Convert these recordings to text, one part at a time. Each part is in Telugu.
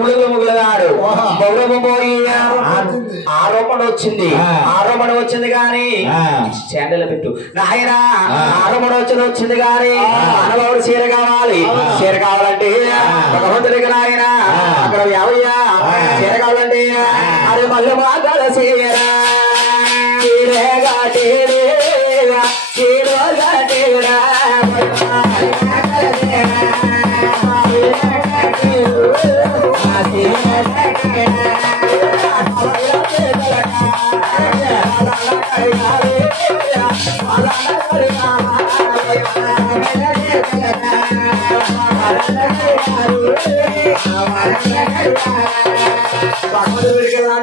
ముగ్గులగాడు పోయి ఆరోపణ వచ్చింది కానీ శాండల పెట్టు నాయన ఆరోపణ వచ్చింది కానీ అనుభవుడు చీర కావాలంటే భగవంతుడికి నాయన అక్కడ యావయ్యా చీర కావాలంటే అది మళ్ళీ మాట్లాడ చీరగా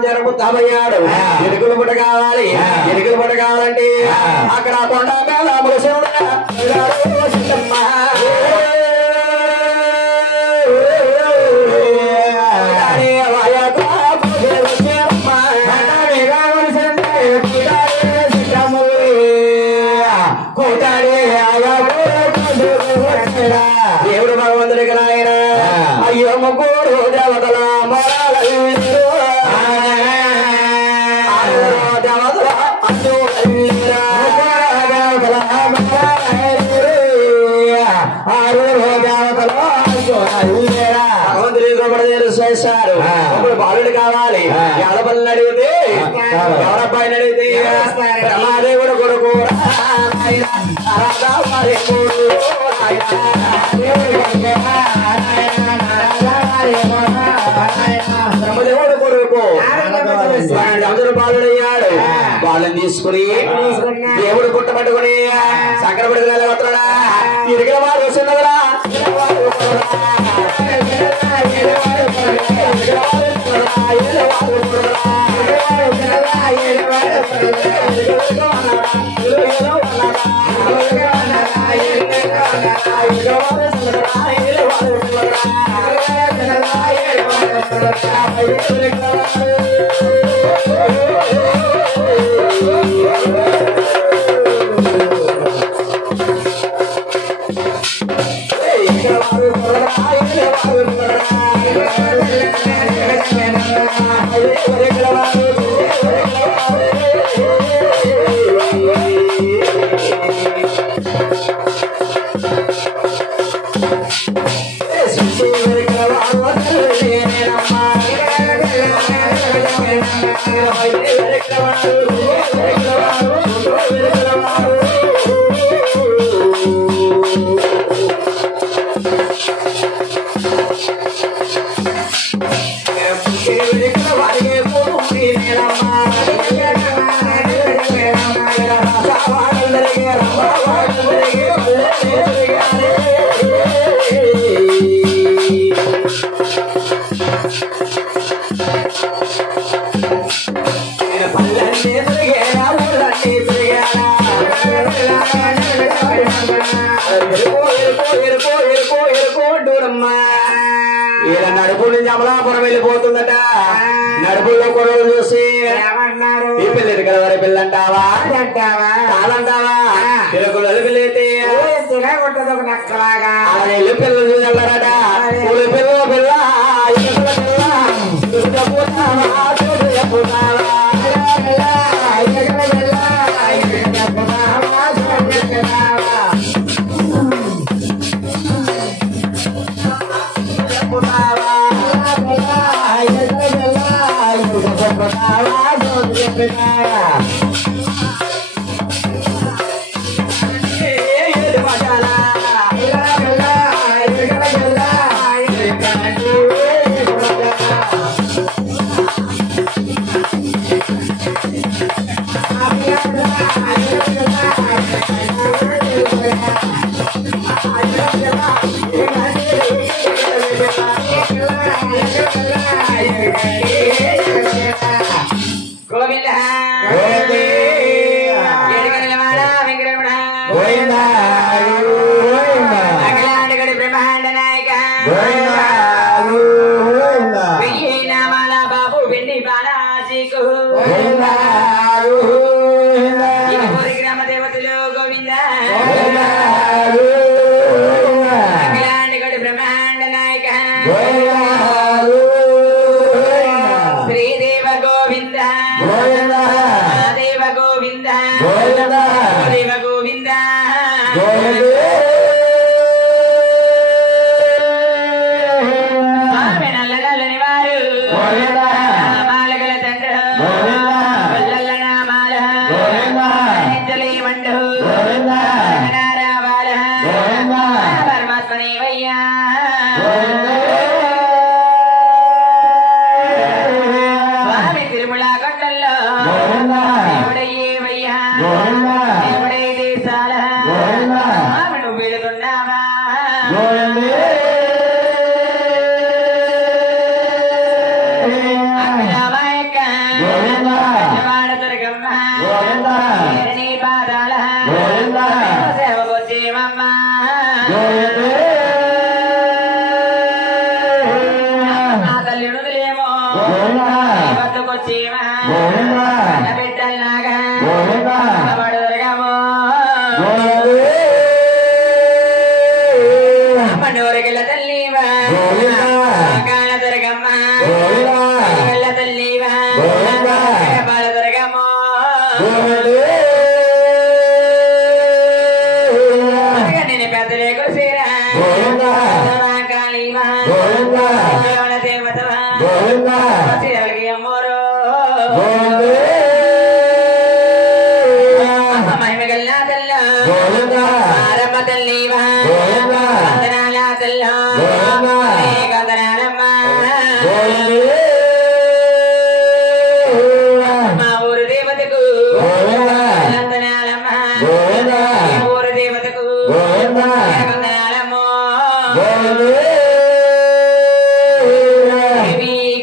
జరుగుతామయ్యాడు ఎలుకలు పుట్ట కావాలంటే అక్కడ కొండ దేవుడు భగవంతుడికి నాయన అయ్యో ముగ్గురు దేవతల చేశారు ఇప్పుడు బాలుడు కావాలి ఎవడపల్లిని అడిగితే ఎవరబ్బాయిని అడిగితే రమాదేవుడు కొడుకు బ్రహ్మదేవుడు కొడుకు బాలుడయ్యాడు వాళ్ళని తీసుకుని దేవుడు పుట్టబట్టుకుని సక్కర పడుకునే వస్తున్నాడా తిరిగిన వారు వస్తున్నదరా నడుపు నుంచి అమలాపురం వెళ్ళిపోతుందట. నడుపుల్లో కొడవలు చూసి ఈ పిల్లలు కదా వారి పిల్ల అంటావా కాదంటావా? పిల్లలు పిల్లైతే తినకుంటది ఒక నక్కలాగా వెళ్ళి పిల్లలు చూసి వెళ్ళారట. పిల్ల పిల్ల బిడ్డల్లాగా పండుగల తల్లివా కాల దొరకమ్మ వెళ్ళ తల్లివా బాల దొరకమ్మ నేను పెద్దలే కొసేరా కాళీవా దేవతవా చీరలకి అమ్మోరో మహిమగల్ల తల్ల ఆరమ్మ తల్లివా కందనాల తల్ల కందనాలమ్మ మా ఊరు దేవతకు కందనాలమ్మ ఊరు దేవతకు కందనాలమ్మ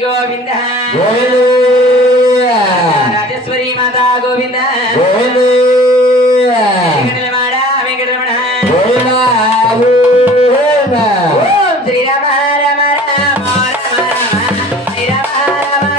గోవింద రాజేశ్వరి మాతా గోవింద వెంకటరమణ వెంకటరమణ ఓం శ్రీరామ రమ రామ రామ రామ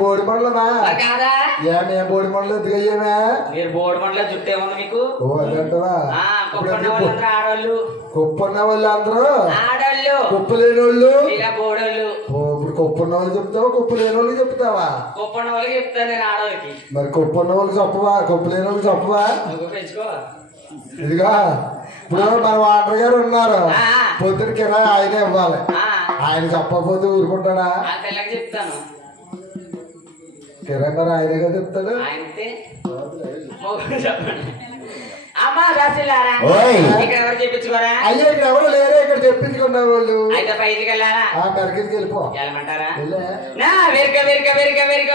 బోడి మండలమా మేము బోడి మండలం ఎదుగయ్యామా మీరు బోడి మండలం చుట్టే ఉంది మీకు అదంటవా ఆడవాళ్ళు కుప్పన్న వాళ్ళు అందరూ ఆడవాళ్ళు కుప్ప లేని వాళ్ళు బోడోళ్ళు ఇప్పుడు కొప్పు ఉన్న వాళ్ళు చెప్తావా కొప్పు లేని వాళ్ళకి చెప్తావా? గొప్ప వాళ్ళకి చెప్తాను నేను ఆడవాళ్ళకి. మరి కొప్పు ఉన్న వాళ్ళకి చెప్పవా కొప్పు లేని వాళ్ళకి చెప్పవా? పెంచుకో. ఇదిగా ఇప్పుడు మన వాటర్ గారు ఉన్నారు, పొద్దున కిరాయి ఆయనే ఇవ్వాలి. ఆయన చెప్పకపోతే ఊరుకుంటాడా? ఆ పిల్లకి చెప్తాను. కిరాయి మరి ఆయనేగా చెప్తాడు. ఆయనతే చెప్పండి. అమ్మా రాసిల్లారా ఇక్కడ ఎవరు చెప్పించుకోరా? అయ్యో ఇక్కడ ఎవరు లేరే, ఇక్కడ చెప్పించుకున్న వాళ్ళు. అయితే పైకి వెళ్ళారా? మెరకింటికి వెళ్ళిపో. వెళ్ళమంటారా? వెళ్ళే నా వెరక వెరక వెరక వెరక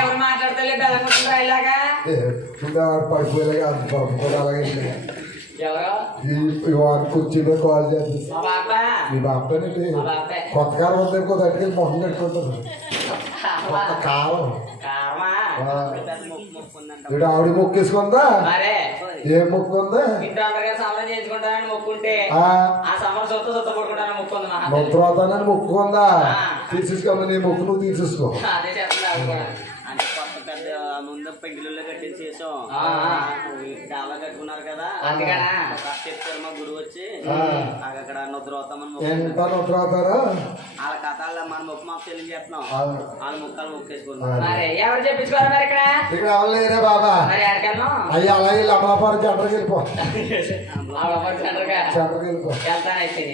ఎవరు మాట్లాడతలే బెల్లకుంటుందా ఇలాగా? పడిపోయేలాగా అలాగే ఎవరో కుర్చీలో కాల్ చేస్తుంది. మా బాప మీ బాపేనండి మా బాపే కొత్త కాలం వద్ద తట్టుకెళ్ళి మొహం పెట్టుకుంటారు. కొత్త కాలం కారమా వీడు ఆవిడ మొక్కేసుకుందా? మరే ఏం మొక్కుందా? ఇంట్లో అందరిగా సమరం చేయించుకుంటానని మొక్కుంటే ఆ సమరం సొత్త పడుకుంటానని మొక్కుంది మా మొత్తం మొక్కుకుందా? తీసేసుకోమని నీ మొక్కు నువ్వు తీసేసుకో. అదే చెప్తున్నారు కూడా. అంటే కొత్త పెద్ద ముందు పెంగిళ్ళు కట్టించేసాం, డాబా కట్టుకున్నారు కదా, అందుకనా చెప్తారు మా గురువు వచ్చి అక్కడ నుద్రవుతామని ఎంత నుద్రవుతారా? వాళ్ళ కథల్లో మన మొక్కు మాకు చెల్లించేస్తున్నాం, వాళ్ళ ముక్కలు మొక్కేసుకున్నాం. మరి ఎవరు చెప్పించుకోరా మరి ఇక్కడ? ఇక్కడ ఎవరు లేరే బాబా. మరి ఎక్కడికెళ్ళాం? అయ్యి అలాగే లమ్మపారు జంటకి వెళ్ళిపో. సెంటర్కి వెళ్ళిపో. వెళ్తానైతే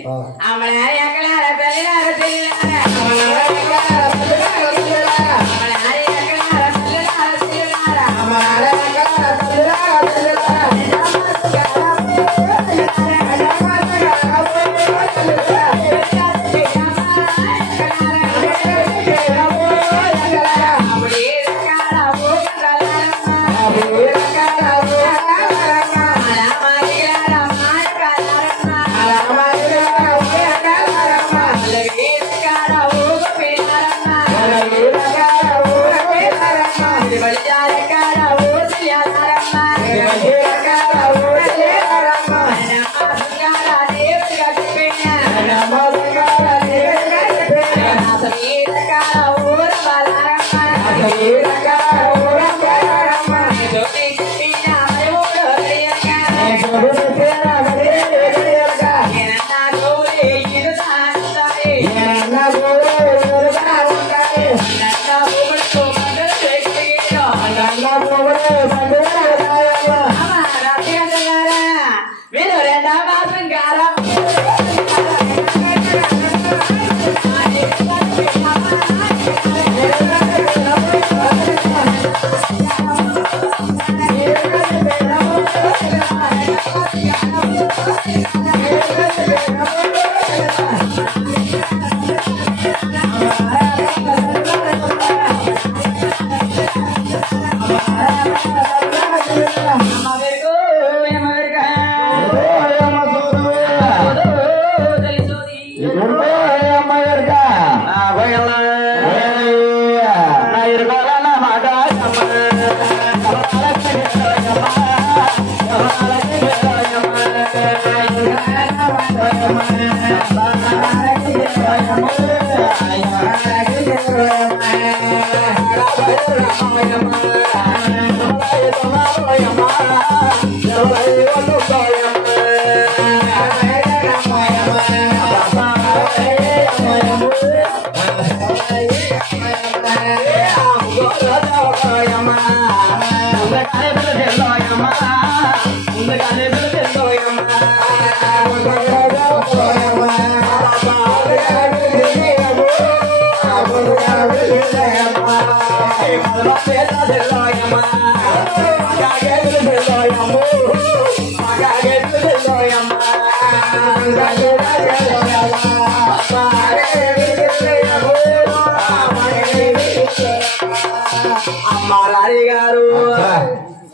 అమ్మారాణి గారు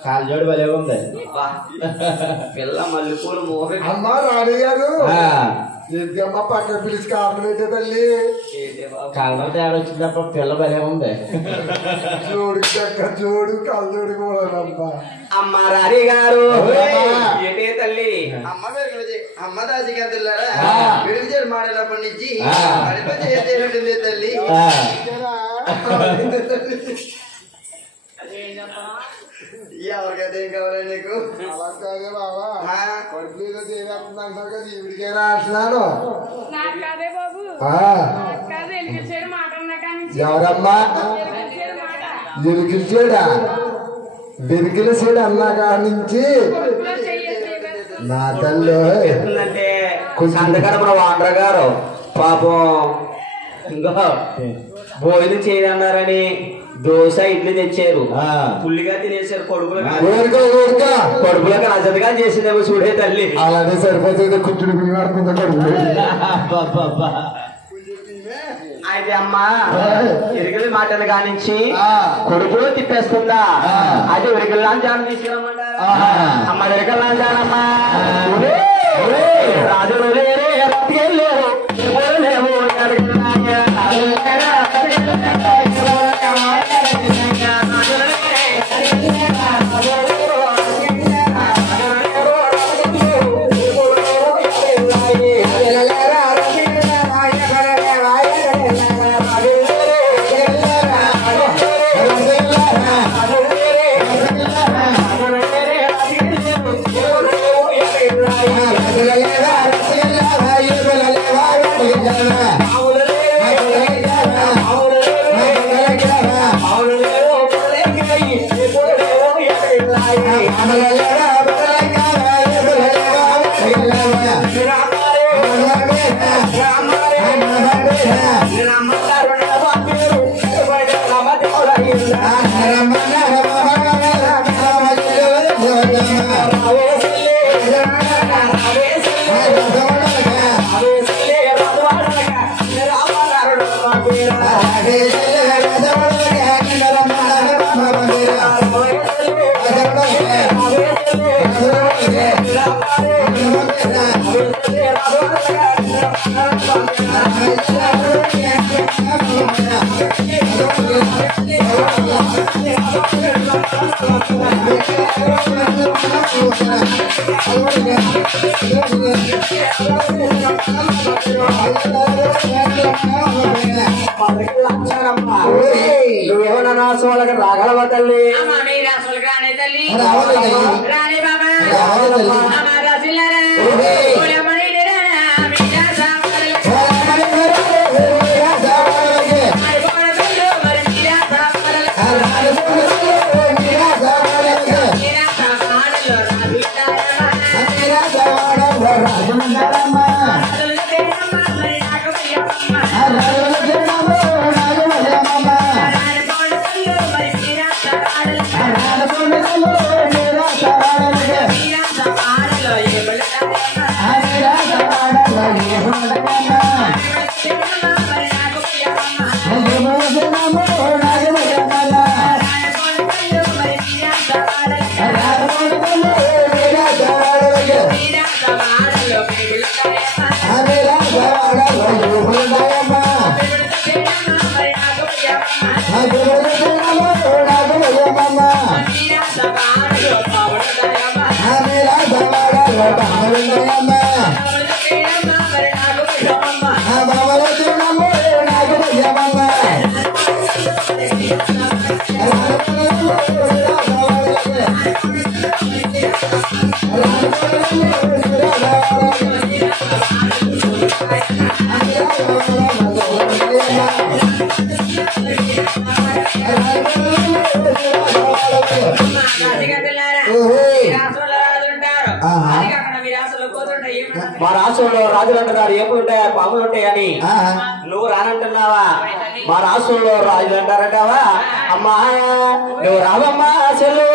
కాల్జోడు భలే ఉంది. పిల్ల మల్లెపూలు మోహి అమ్మ రాణి గారు ఎందుకమ్మ పక్కన పిలిచి కారణం పెట్టే తల్లి కాలం తేడా వచ్చిందప్ప పిల్ల భలే ఉంది. జోడు చక్క జోడు కాల్జోడు కూడా అమ్మారాణి గారు ఏటే తల్లి అమ్మ అమ్మ దాసి గంతులారా విడిచేరు మాడేటప్పటి నుంచి అడిప చేసేటట్టుంది తల్లి. ఎవరికైతే ఏం కావాలి నీకు? అలాగే బాబా కడుపు మీద తేవేస్తుందంటారు కదా ఈవిడికే రాస్తున్నాను. ఎవరమ్మా వెలికిల్చాడా? వెలికిలిసాడు అన్నా కాడి నుంచి నా తల్లి అంటే సంతకడపడ వాండ్ర గారు పాపం ఇంకా భోజనం చేయదన్నారని దోశ ఇడ్లీ తెచ్చారు. పుల్లిగా తినేసారు. కడుపులకు రజతగా చేసిందేమో చూడే తల్లి. అలానే సరిపోతుంది. కుట్టుడు బియ్యం ఆడుకుంటా కడుపు. అయితే అమ్మ ఇరిగిలి మాటలు కానించి కొడుకులో తిప్పేస్తుందా? అది ఇరిగిల్లా జాన్ తీసుకురమ్మంటారా? అమ్మ ఇరిగిల్లా జానమ్మా రాజు నువ్వేమన్నా రాసు వాళ్ళకి రాగలవ తల్లి? రాణి బాబా రాష్ట్రంలో రాజులు అంటున్నారు ఏపులు ఉంటాయా పాములు ఉంటాయని నువ్వు రానంటున్నావా మా రాష్ట్రంలో రాజులు అంటారంటావా అమ్మా నువ్వు రావమ్మా చెల్లు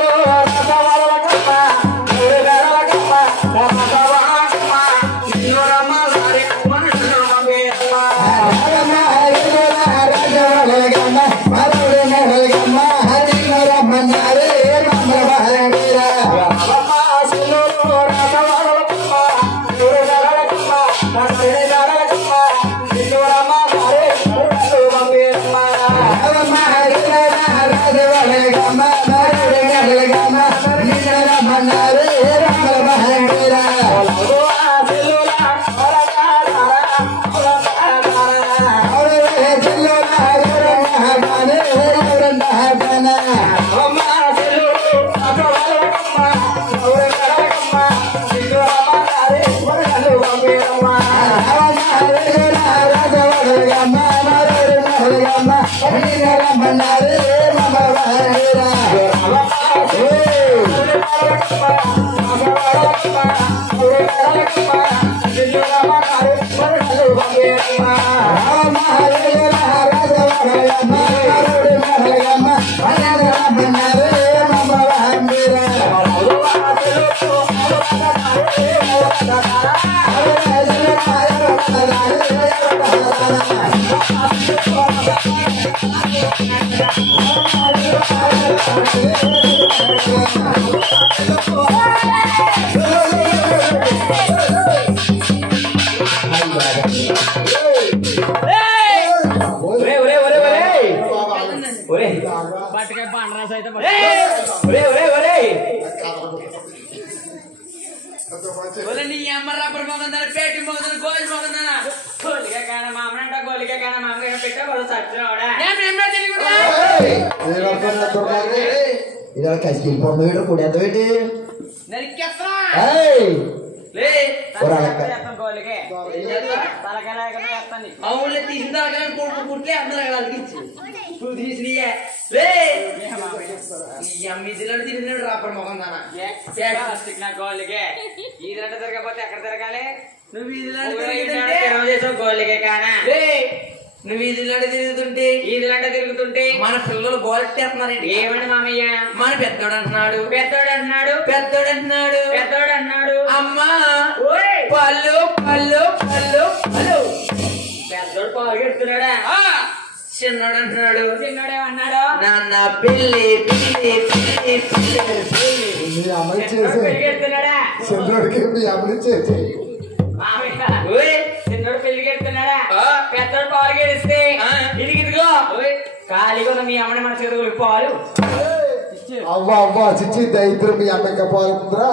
ఇలా కసిగిలిపోతుంది కూడా ఎంత పెట్టి అవునులే తీసిన తలకాయ కొడుకు పుట్లే అందరూ తీసినయే తిరిగినాడు రాపర్ మొహం నా గోళ్ళకే ఈదంటే తిరగకపోతే ఎక్కడ తిరగాలి నువ్వు ఈదులాంటి గోళ్ళకే కానా నువ్వు ఈదులాంటి తిరుగుతుంటే మన పిల్లలు గోలెట్టేస్తున్నారండి ఏమండి మామయ్య మన పెద్దోడు అంటున్నాడు అమ్మా పళ్ళు పళ్ళు పళ్ళు పళ్ళు పెద్దోడు పాలుగెడుతున్నాడా చిన్నోడు అంటున్నాడు చిన్నోడేమన్నాడు నాన్న పిల్లి పిల్లి పిల్లి పిల్లి మీ అమలు చేసేడుతున్నాడా చంద్రుడికి మీ అమలు చేసే చిన్నోడు పెళ్లికెడుతున్నాడా పెద్దోడు పాలు గెలిస్తే ఇదిగిదిగో ఖాళీగా ఉన్న మీ అమ్మని మన చేతులు పాలు అవ్వ అవ్వ చిచ్చి ఇద్దరు మీ అమ్మకి పాలుతుందిరా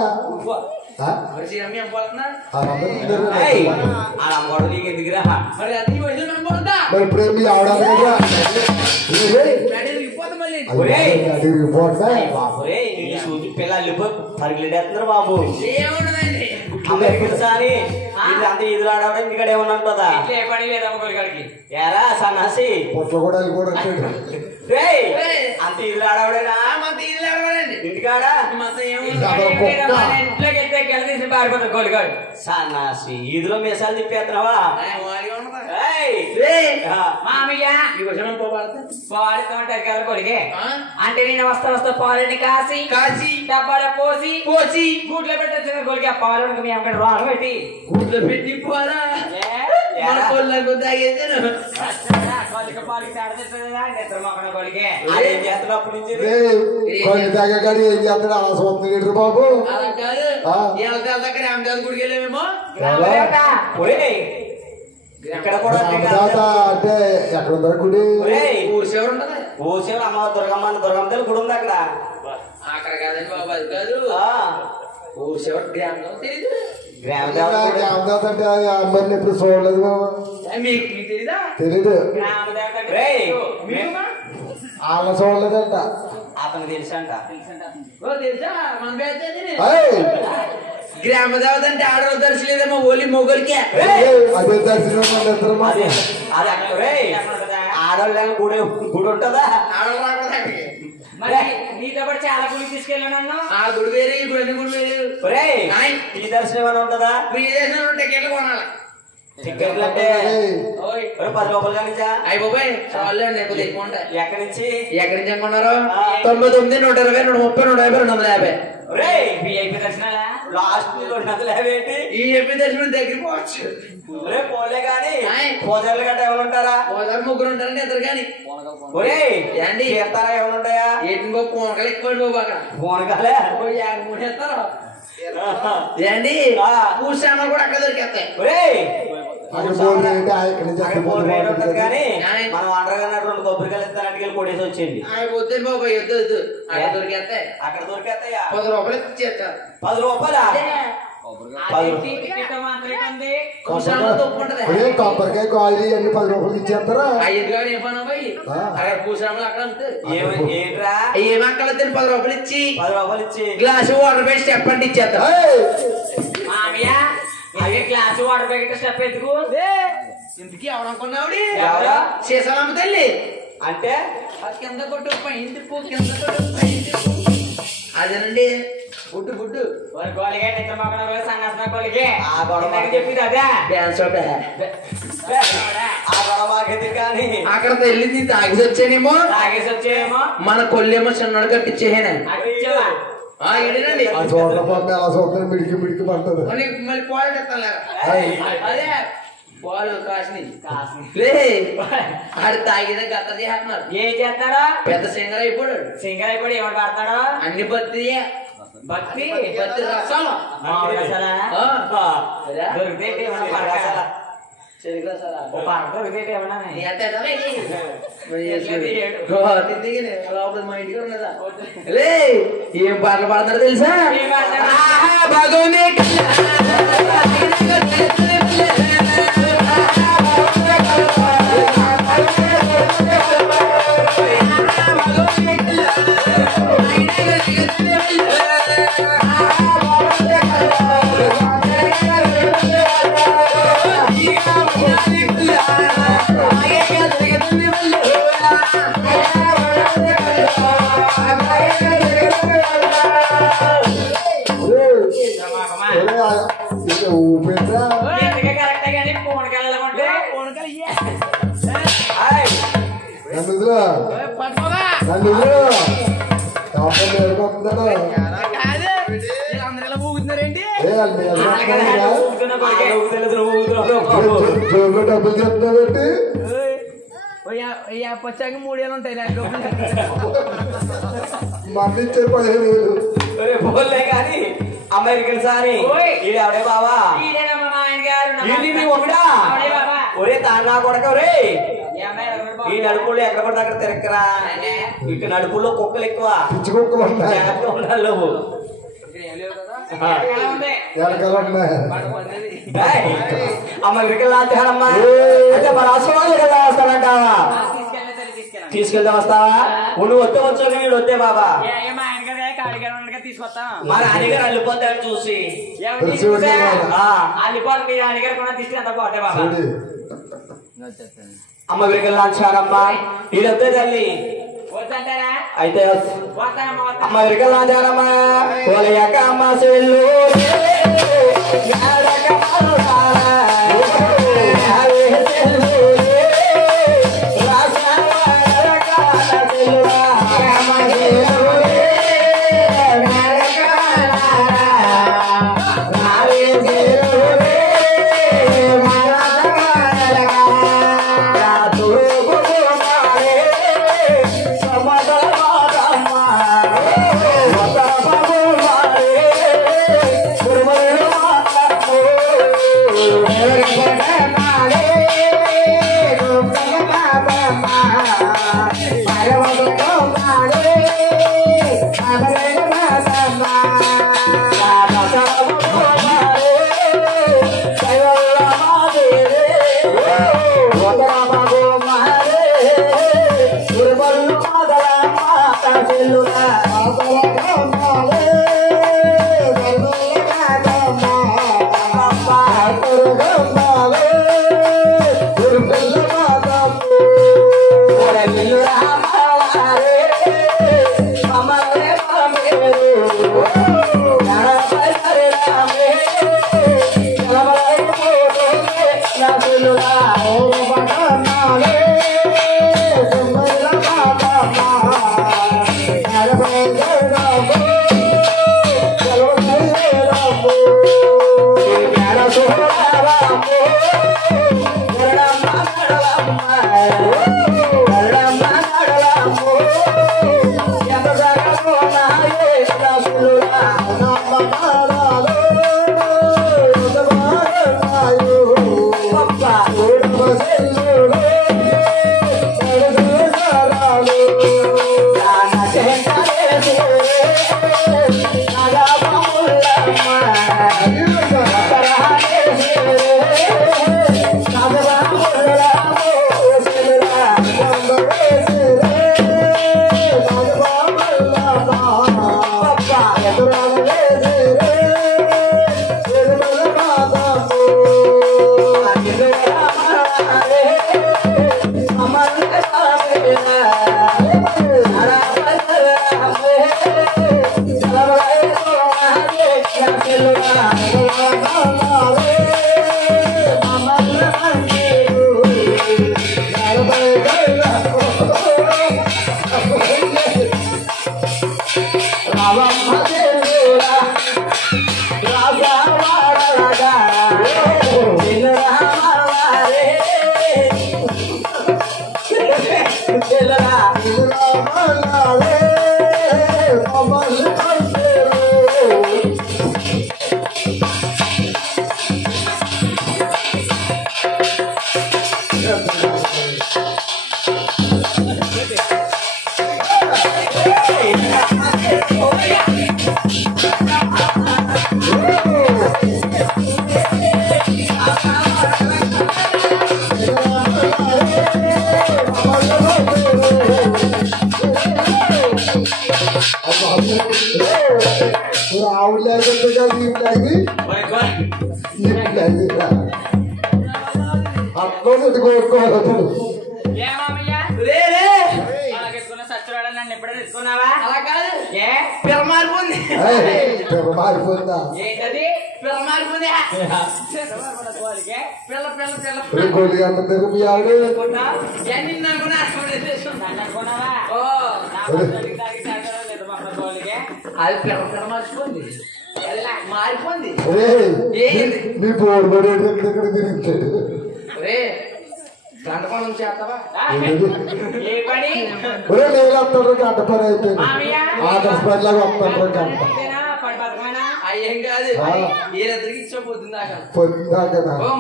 మరి ఇప్పుడు మీ ఆవిడ పిల్లలు పరిగెడేస్తున్నారు బాబు సారి అంత ఎదురు ఆడవడం ఇంటికాడ ఏమన్నా కదా పని లేదమ్మకి ఎరా సన్నాసి పొట్ల కూడా అంత ఇల్లు ఆడవడేనా ఇంటికాడ ఇంట్లోకి వెళ్తే గెలదీసి పారిపోతాడు కోలిగాడు సన్నాసి ఈదులో మీసాలు తిప్పేస్తున్నావా మామయ్య పాడుతామంటారు కదా కొలిగే అంటే నేను వస్తా పాలని కాసి డబ్బాలో పోసి గూట్లో పెట్టొచ్చిన కొలిగే ఆ పాలు మీ అక్కడ రాను పెట్టి గూట్లో పెట్టి పోరా తాగగాడి ఏం చేస్తాడు అలా సొంత బాబు గుడికి వెళ్ళామేమో ఇక్కడ కూడా అంటే ఎక్కడ ఉందా గుడి ఊరు చివరు ఉంటది ఊరు చివరు అమ్మ దుర్గమ్మ దుర్గమ్మ గుడి ఉంది అక్కడ అక్కడ కాదండి బాబు అది కాదు ఊరు చివరి గ్రామం తెలీదు గ్రామదేవత అంటే అమ్మని ఎప్పుడు చూడలేదు బాబు మీకు తెలీదా తెలీదు గ్రామదేవత వాళ్ళ చూడలేదంట అతను తెలుసంట తెలుసా మన గ్రామ దేవత అంటే ఆడవాళ్ళు దర్శలేదేమో ఓలి మొగలికి అదే దర్శనం ఆడవాళ్ళ గుడి ఉంటుందా నీతో పాటు చాలా గుడి తీసుకెళ్ళాను నన్ను. ఆ గుడి వేరే ఈ గుడి గుడి వేరే ఈ దర్శనం ఏమైనా ఉంటుందా? ఫ్రీ చేసిన టికెట్లు కొనాలి. టికెట్లు అంటే 10 రూపాయలు కానించా? అయ్యి బాబాయ్ చాలు అండి ఎక్కువ ఉంటాయి. ఎక్కడి నుంచి ఎక్కడి నుంచి అనుకున్నారు? 99, 120, 130, 150, 250. VIP దర్శనాలా? లాస్ట్ 250 ఏంటి? ఈ చెప్పి దర్శనం దగ్గర పోవచ్చు. పోలే గాని పూజారులు గట్ట ఎవరు ఉంటారా? పోదారు ముగ్గురు ఉంటారండి ఇద్దరు కానీ. ఏంటి చేస్తారా? ఎవరు ఉంటాయా? ఏంటి బాబు పూనకలు ఎక్కువ బాబు అక్కడ పూనకాలే మూడేస్తారు ఏండి. పూసామలు కూడా అక్కడ దొరికేస్తాయి. మనం అండగా 2 కొబ్బరికాయలు ఇస్తానంటే కొడేసి వచ్చింది. వద్దు బాబాయ్ వద్దు వద్దు అక్కడ దొరికేస్తాయి. అక్కడ దొరికేస్తాయా? 10 రూపాయలు ఇచ్చేస్తారు. 10 రూపాయలా? టికెట్ మాత్రమే ఉంది. కొబ్బరికాయ కాయలు అన్ని 10 రూపాయలు ఇచ్చేస్తారా? 5 కానీ ఏ పని అబ్బాయి అక్కడ పూసామలు అక్కడ అంతే. ఏంట్రా ఏమి అక్కడ 10 రూపాయలు ఇచ్చి 10 రూపాయలు ఇచ్చి గ్లాసు వాటర్ వేసి స్టెప్ అంటే ఇచ్చేస్తారు. మామయ్య అవి గ్లాసు వాటర్ ప్యాకెట్ స్టెప్ ఎందుకు? ఇంతకీ ఎవరనుకున్నావుడి? ఎవరా? సీసాలమ్మ తల్లి అంటే కింద కొట్టు పైంది పో కింద కొట్టు పైంది పో. అదేనండి గుడ్డు గుడ్డు గోలిగే నిద్ర మొక్కలు సంఘాసన గోలిగే చెప్పింది అదే డ్యాన్స్ ఆ గొడవకి కానీ అక్కడ వెళ్ళింది తాగేసి వచ్చానేమో. తాగేసి వచ్చేమో మన కొల్లేమో చిన్నోడు కట్టించేహేనే ఇచ్చావా? ఏడేనండి ఆ చూడకపోతే ఎలా చూస్తే మిడికి మిడికి పడుతుంది. మళ్ళీ పాలు తెస్తాను అదే పాలు కాసిని ఆడు తాగిన గత చేస్తున్నారు. ఏం చేస్తాడా? పెద్ద సింగర్ అయిపోయాడు. సింగర్ అయిపోయి ఏమని పడతాడు? అన్ని బతియే భక్తి బతి రసాలు దొరికితే చెరుకు రసాలా దొరికితే ఏమన్నా మా ఇంటికి ఉన్నదా ఏం పాటలు పాడుతున్నారు తెలుసా? భగవంతుని కరెక్ట్ గానీ పూనకెళ్ళాలంటే డబ్బులు చెప్తానండి. వచ్చాక 3 ఏళ్ళు ఉంటాయి. మంది ఇచ్చారు 15,000. పోలే కానీ అమెరికన్ సారి ఆవిడే బావా ఒకడా ఒరే తానా కొడక ఒరే ఈ నడుపుల్లో ఎక్కడ పడితే అక్కడ తిరక్కరా. ఇటు నడుపుల్లో కుక్కలు ఎక్కువ పిచ్చి కుక్కలు ఉన్నాయి. ఉండాలి నువ్వు. అమెరికన్ లాంటిమ్మా అంటే మన ఆశ్రమాలు కదా వస్తానంటావా? తీసుకెళ్తాం వస్తావా? నువ్వు వస్తే వచ్చా నేను వస్తే బాబా తీసుకొస్తా. మా నాన్నగారు అల్లిపోతాడు చూసి అల్లిపోతే మీ నాన్నగారు కూడా తీసుకెళ్తా పోతే బాబా. అమ్మ విరకల్లాంచారమ్మా ఈడొద్దే తల్లి వద్దంటారా? అయితే అమ్మ విరకల్లాంచారమ్మా కోలయ్యాక అమ్మ సెల్లు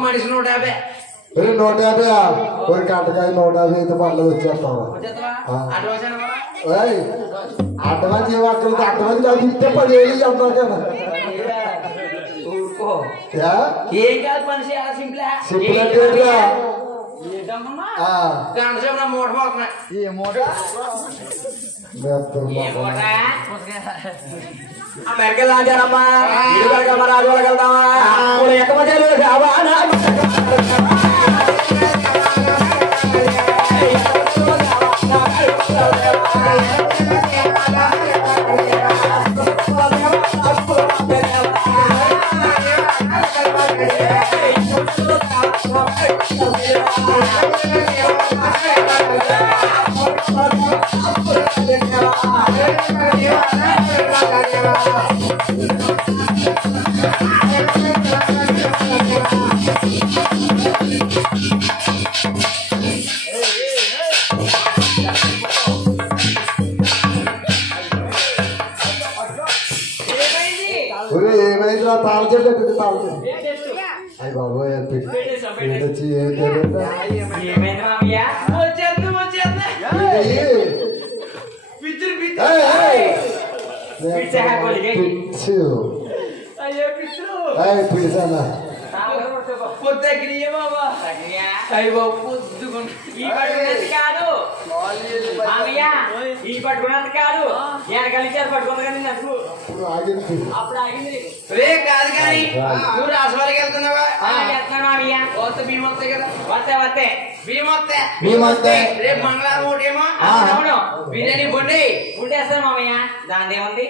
మనిషి 150 150 ఒక గంటకాయ 150 అయితే పనులు వచ్చేస్తావా అడ్వాన్స్ ఇవ్వట్లేదు అడ్వాన్స్ అది ఇస్తే 10,000 చెప్తా కదా ఏం కాదు మనిషి సింపుల్ గంట సేపు మూట పోతున్నా ఏ మూట అమెరికా లాంచారమ్మా రాజు వాళ్ళకి వెళ్దామా ఎక్క మధ్యలో కావాలా ఏమైందిరా తాళచెట్టు తాళచెట్టు అయ్యి బాబోయ్ వచ్చి పిలిచానా ఈ పట్టుకున్నంత కాదు కలిచారు పట్టుకుంది కానీ నాకు అప్పుడు ఆగింది కాదు కానీ నువ్వు రాసవాళ్ళకి వెళ్తున్నావా వెళ్తాను మామయ్య బియ్యం వస్తాయి కదా వస్తే బియ్యం వస్తాయి రేపు మంగళవారం ఒకటేమో అవును బిర్యానీ బొండి ఉండేస్తాను మామయ్య దాని ఏముంది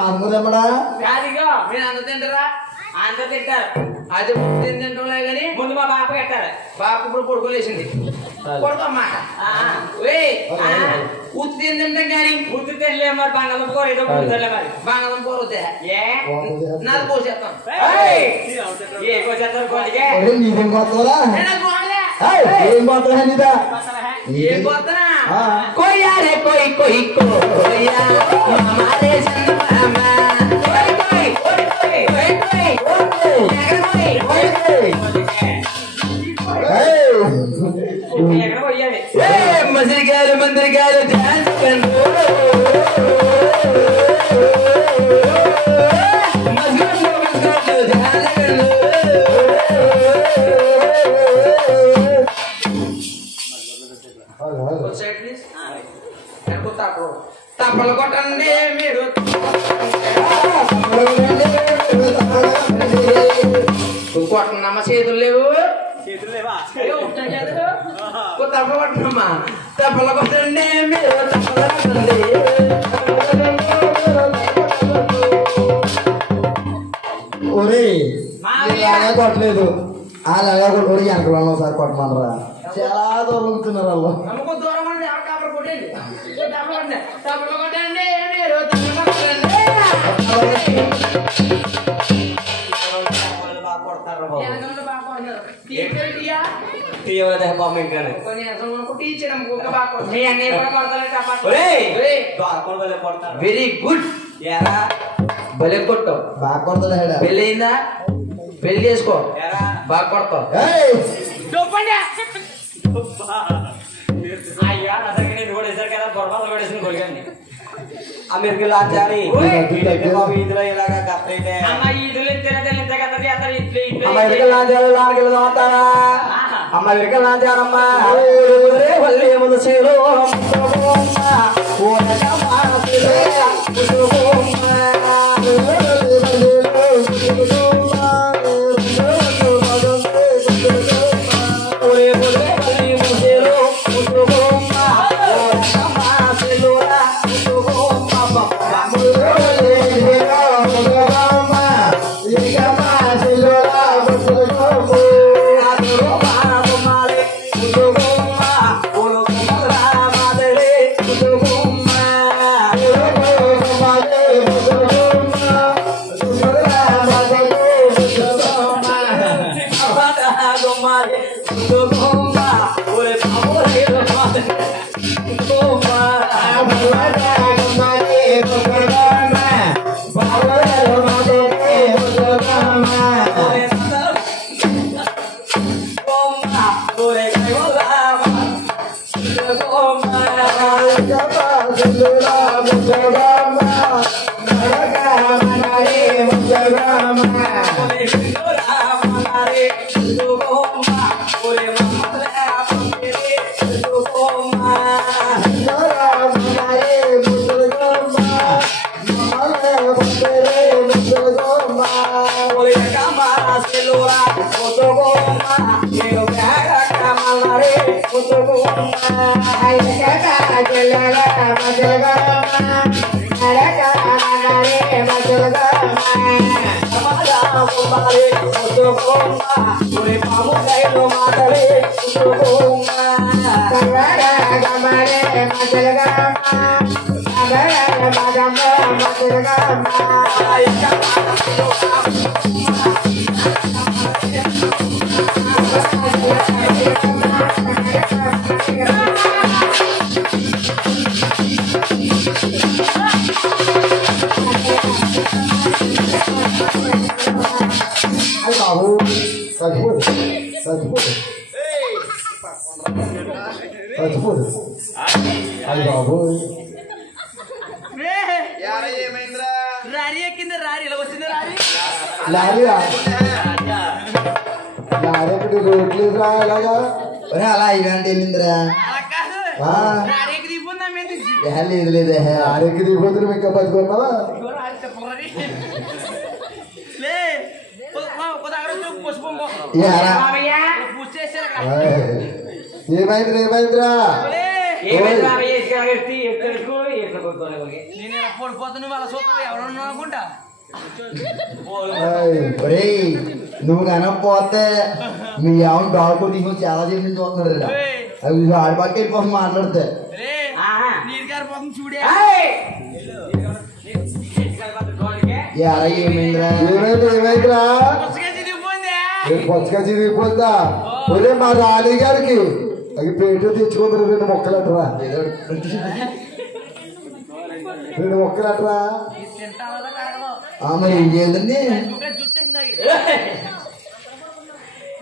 మామూలమ్మడా కాదిగో మీరు అంత తింటారా అంత తింటారు అది తింటాంలే కానీ ముందు మా బాప కట్టారు బాప ఇప్పుడు పడుకోలేసింది పడుకోమ్మా ఉత్తి తింటాం కానీ ముందు తినలే మరి బంగాళం కూర ఏదో కూరలే మరి బంగాళం కూర వద్దా ఏ నాకు కోసేస్తాం ఏ కోసేస్తారు కోడికే నీదేం కొత్తరా ఏం పోతున్నా నీదా ఏం పోతున్నా కొయ్యారే కొయ్ కొయ్ కొయ్యా మారే చందమామ కొయ్ కొయ్ కొయ్ కొయ్ కొయ్ కొయ్ కొయ్ ఎక్కడ పోయాలి మసిరికాయలు మందిరికాయలు డాన్స్ కండు తప్పలు కొట్టండి మీరు కొట్టనమ్మ చేతులు లేవు తప్పలు కొట్టనమ్మా తప్పలు కొట్టండి మీరు ఒరే అలాగే కొట్టలేదు అలాగే కొట్టుకోడు వెనకలో ఒకసారి కొట్టమనరా చాలా దూరం కూర్చున్నారు వాళ్ళు దూరం కొట్టండి తప్పలు కొట్టండి మీరు వెరీ గుడ్ భలే కొట్టావు బాగా కొడతాడు పెళ్ళి అయిందా పెళ్లి చేసుకో బాగా కొడతావు అమెరికా ఆచారి ఇందులో ఇలాగా కష్టైతే అమెరికా లాంచారు లాగలు అవుతారా అమెరికా లాంచారమ్మా వల్లే ముదుసేలు రారీ ఎక్కింది రారీ ఇలా వచ్చింది రారీ లారీ రోడ్లు రాలాగా అలా ఇలాంటి వెళ్ళిందిరా లేదు లేదు ఆరోగ్య దిగిపోతుంది ఇంకా బతుకున్నావా ఏమైందిరా నువ్వు కనకపోతే మీ ఆవిడ డాక్టర్ తీసుకొని చాలా చేసి చూస్తున్నాడు అవి ఆడిపాకి వెళ్ళిపోతుంది మాట్లాడితే ఏమైందిరా పచ్చగా చిరిగిపోతా ఒరే మా రాణి గారికి అది పేట తెచ్చుకుంటారు 2 మొక్కలట్రా 2 మొక్కలట్రా మరి ఏం చేయాలండి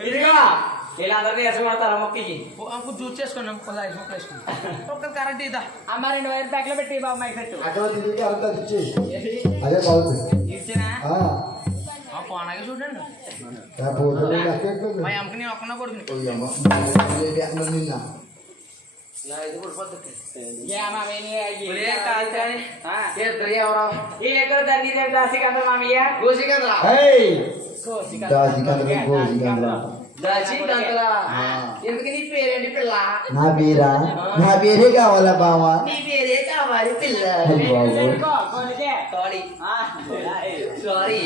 ఇదిగో వీళ్ళందరినీ వేసుకుంటారా మొక్కకి జ్యూస్ చేసుకున్నాం ఒక్క కరెంట్ ఇదా అమ్మ 2 వైర్ బ్యాగ్ లో పెట్టి బాబు మైక్ పెట్టు అక్కడ తిరిగి అంతా ఇచ్చి అదే బాగుంది ఇచ్చినా ఆ, పోనాగా చూడండి పోతుంది లెక్క మా అమ్మకి నేను ఒక్కన కొడుకుని నిన్న వీళ్ళెక్కడో దాన్ని దాసికంద్ర మామయ్య ఎందుకు నీ పేరేంటి పిల్ల నా పేరే కావాలా బావా నీ పేరే కావాలి పిల్ల సారీ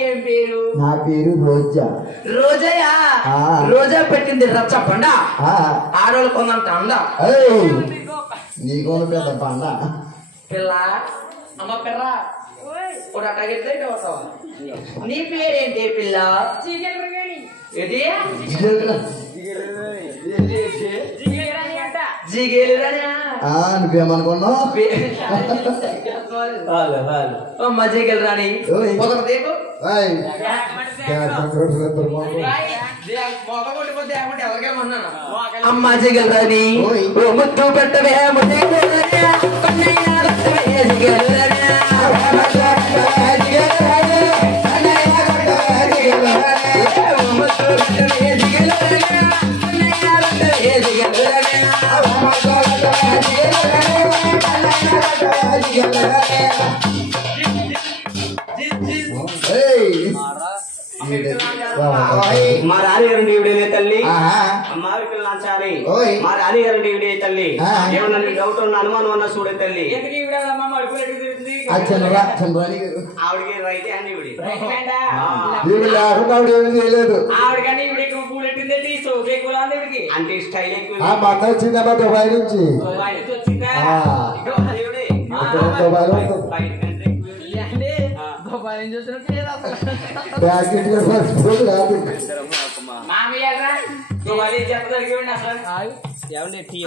ఏం పేరు నా పేరు రోజా రోజయ్యా రోజా పెట్టింది రచ్చ పండ ఆడోళ్ళు కొందంట అండ నీకోను పెద్ద పండ పిల్ల అమ్మ పిల్ల ఒక అట్టగితే నీ పేరేంటి పిల్ల ఏంటి నువ్వేమనుకున్నావు అమ్మ జిగల్ రాణి అమ్మ జిగల్ రాణి ముద్దు పెట్టవే మా రాణిగారు ఈవిడే తల్లి అమ్మాయి పిల్లాచారి మా రాణిగారు ఈవిడే తల్లి ఏమన్నా డౌట్ ఉన్న అనుమానం ఉన్నా చూడే తల్లి ఆవిడకి రైట్ హ్యాండ్ ఈవిడి ఏమి చేయలేదు ఆవిడకని ఈవిడికి పూలెట్టిందేంటి సోకే కూడా ఉంది ఈవిడికి అంటే స్టైల్ ఎక్కువ ఆ మంద వచ్చిందమ్మా దుబాయ్ నుంచి బయట వచ్చిందా ఈవిడే దుబాయ్ ఉంటుంది బయట కంటే ప్యాకెట్ కాదు మామయ్య చెప్ప జరిగి అసలు ఏమండి టీ